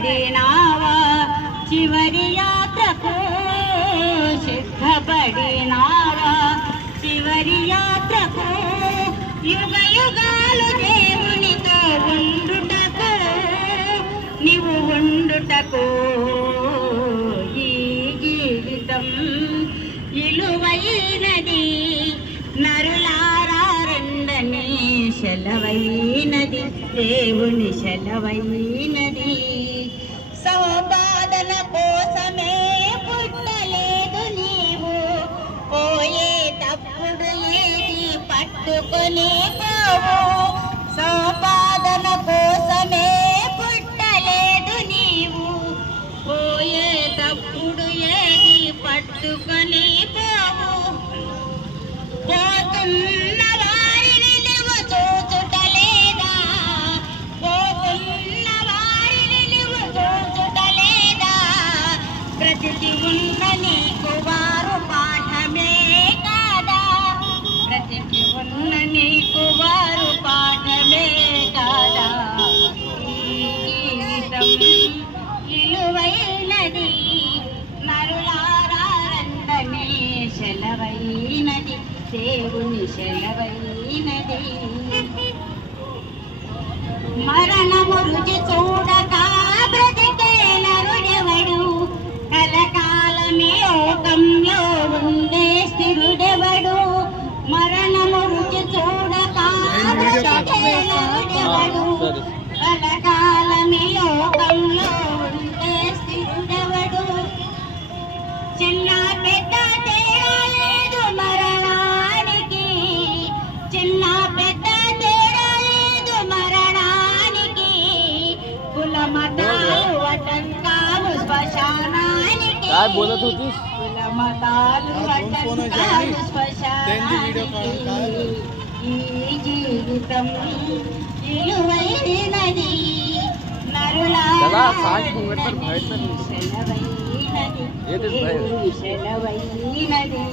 సిద్ధపడినావా చివరి యాత్రకు సిద్ధపడినావా చివరి యాత్రకు యుగ యుగాలు దేవునితో ఉండుటకు నీవు ఉండుటకు ఈ జీవితం ఇలువైనది నరులారా రెండని శలవైనది దేవుని శలవైనది సంపాదన కోసమే పుట్టలేదు నీవు పోయేటప్పుడు ఏది పట్టుకొని పోవు సంపాదన కోసమే పుట్టలేదు నీవు పోయేటప్పుడు ఏది పట్టుకొని పోవు పోతున్న వారిని నువ్వు చూచుటలేదా పోతున్న వారిని నువ్వు చూచుటలేదా బ్రతికి ఉన్న నీకు వారు పాఠమే కాదా బ్రతికి ఉన్న నీకు వారు పాఠమే కాదా ఈ జీవితం విలువైనది నరులారా రండనే శలవైనది దేవుని శలవైనది మరణము రుచి చూడక బ్రతికే నరుడెవడు కలకాలమే లోకంలో ఉండే స్థిరుడెవడు మరణము రుచి చూడక బ్రతికే నరుడెవడు కలకాలమే లోకంలో ఉండే స్థిరుడెవడు చిన్న పెద్ద తేడా లేదు మరణానికి చిన్న పెద్ద తేడా లేదు మరణానికి కుల మతాలు అటంకాలు శ్మశానానికి కుల మతాలు అటంకాలు శ్మశానానికి ఈ జీవితం విలువైనది నరులారా శలవైనది